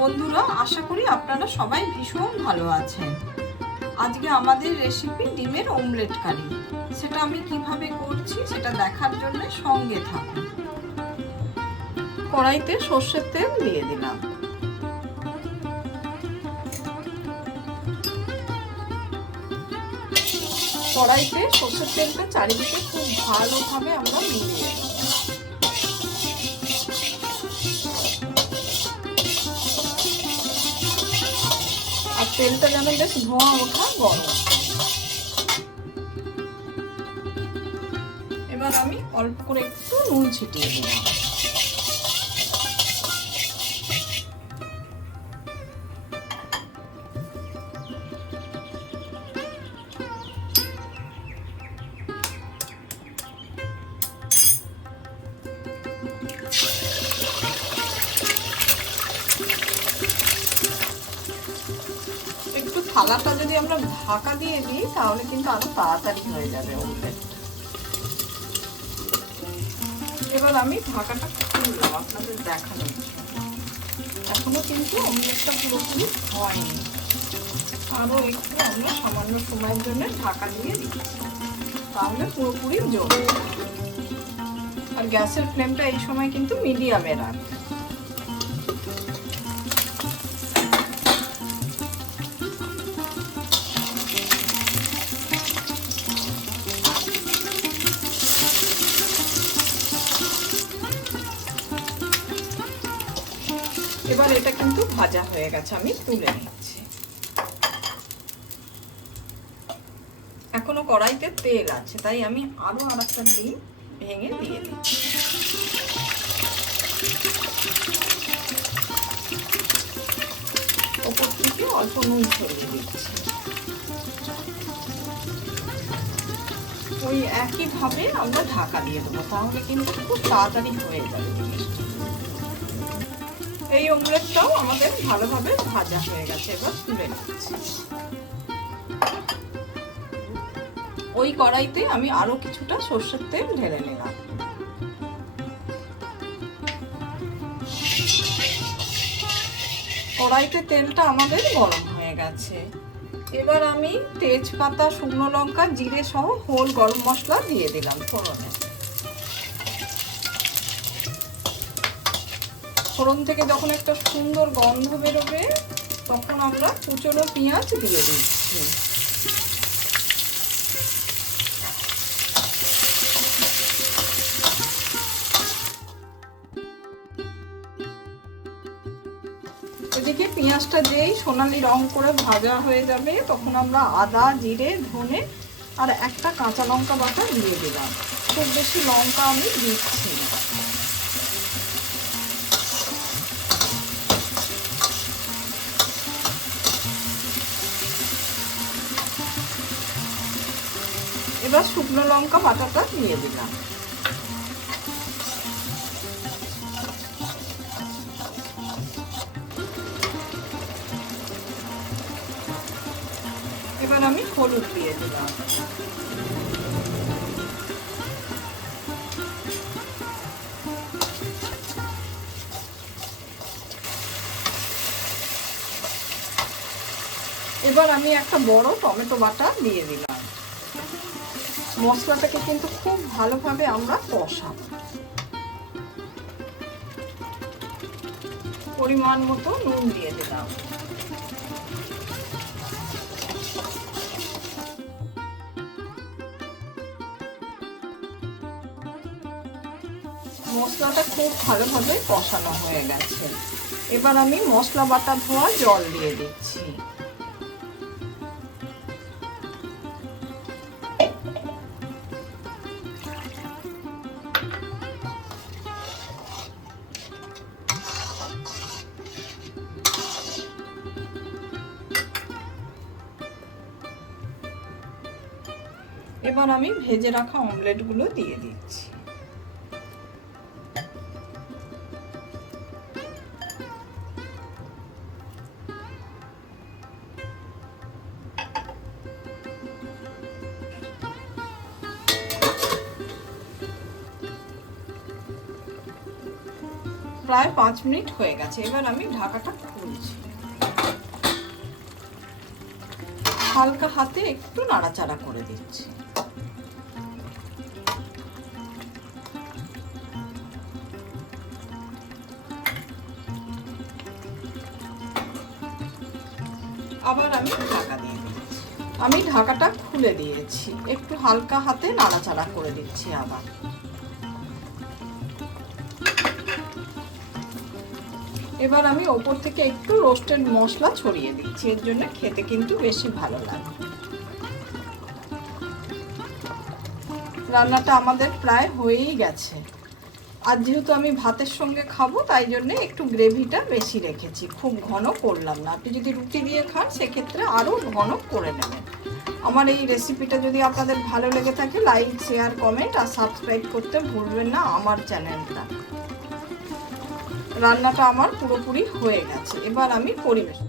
বন্ধুরা, আশা করি আপনারা সবাই ভীষণ ভালো আছেন। আজকে আমাদের রেসিপি ডিমের অমলেট কারি। সেটা আমি কিভাবে করছি সেটা দেখার জন্য সঙ্গে থাকুন। কড়াইতে সর্ষের তেল দিয়ে দিলাম। কড়াইতে সর্ষের তেলটা চারিদিকে খুব ভালোভাবে আমরা মিলিয়ে নেব। আর তেলটা যেন বেশ ধোঁয়া ওঠা গরম। এবার আমি অল্প করে একটু নুন ছিটিয়ে দিলাম। একটু থালাটা যদি আমরা ঢাকা দিয়ে দিই তাহলে কিন্তু আরো তাড়াতাড়ি হয়ে যাবে অমলেট। এবার আমি ঢাকাটা খুললাম আপনাদের দেখানোর জন্য। এখনো কিন্তু অমলেটটা পুরোপুরি হয়নি, আরো একটু আমরা সামান্য সময়ের জন্য ঢাকা দিয়ে দিচ্ছি, তাহলে পুরোপুরি জমে। আর গ্যাসের ফ্লেমটা এই সময় কিন্তু মিডিয়ামে রাখবে। এবার এটা কিন্তু ভাজা হয়ে গেছে, আমি তুলে নিচ্ছি। এখনো কড়াইতে তেল আছে, তাই আমি আরো আরেকটা ডিম ভেঙে দিয়ে দিচ্ছি। ওপর থেকে অল্প নুন ছড়িয়ে দিচ্ছি। ওই একইভাবে আমরা ঢাকা দিয়ে দেবো, তাহলে কিন্তু খুব তাড়াতাড়ি হয়ে যাবে। এই অমলেটটাও আমাদের ভালোভাবে ভাজা হয়ে গেছে, এবার তুলে নিচ্ছি। ওই কড়াইতে আমি আরো কিছুটা সর্ষের তেল ঢেলে নিলাম। কড়াইতে তেলটা আমাদের গরম হয়ে গেছে। এবার আমি তেজপাতা, শুকনো লঙ্কা, জিরে সহ হোল গরম মশলা দিয়ে দিলাম ফোড়নে। ফোড়ন থেকে যখন একটা সুন্দর গন্ধ বেরোবে তখন আমরা কুচনো পেঁয়াজ দিয়ে দিচ্ছি। এদিকে পেঁয়াজটা যেই সোনালি রং করে ভাজা হয়ে যাবে তখন আমরা আদা, জিরে, ধনে আর একটা কাঁচা লঙ্কা বাটা দিয়ে দিলাম। খুব বেশি লঙ্কা আমি দিচ্ছি না। এবার শুকনো লঙ্কা বাটাটা দিয়ে দিলাম। এবার আমি হলুদ দিয়ে দিলাম। এবার আমি একটা বড় টমেটো বাটা দিয়ে দিলাম। মশলাটাকে কিন্তু খুব ভালোভাবে আমরা কষাবো। পরিমাণ মতো নুন দিয়ে দিলাম। মশলাটা খুব ভালোভাবে কষানো হয়ে গেছে। এবার আমি মশলা বাটা ধোয়া জল দিয়ে দিচ্ছি। এবার আমি ভেজে রাখা অমলেটগুলো দিয়ে দিচ্ছি। প্রায় 5 মিনিট হয়ে গেছে। এবার আমি ঢাকাটা তুলছি। হালকা হাতে একটু নাড়াচাড়া করে দিচ্ছি। আবার আমি ঢাকা দিয়ে দিচ্ছি। আমি ঢাকাটা খুলে দিয়েছি, একটু হালকা হাতে নাড়াচাড়া করে দিচ্ছি আবার। এবার আমি ওপর থেকে একটু রোস্টেড মশলা ছড়িয়ে দিচ্ছি, এর জন্য খেতে কিন্তু বেশি ভালো লাগে। রান্নাটা আমাদের প্রায় হয়েই গেছে। আর যেহেতু আমি ভাতের সঙ্গে খাবো তাই জন্য একটু গ্রেভিটা বেশি রেখেছি, খুব ঘন করলাম না। আপনি যদি রুটি দিয়ে খান সেক্ষেত্রে আরও ঘন করে নেবেন। আমার এই রেসিপিটা যদি আপনাদের ভালো লেগে থাকে লাইক, শেয়ার, কমেন্ট আর সাবস্ক্রাইব করতে ভুলবেন না আমার চ্যানেলটা। রান্নাটা আমার পুরোপুরি হয়ে গেছে, এবার আমি পরিবেশন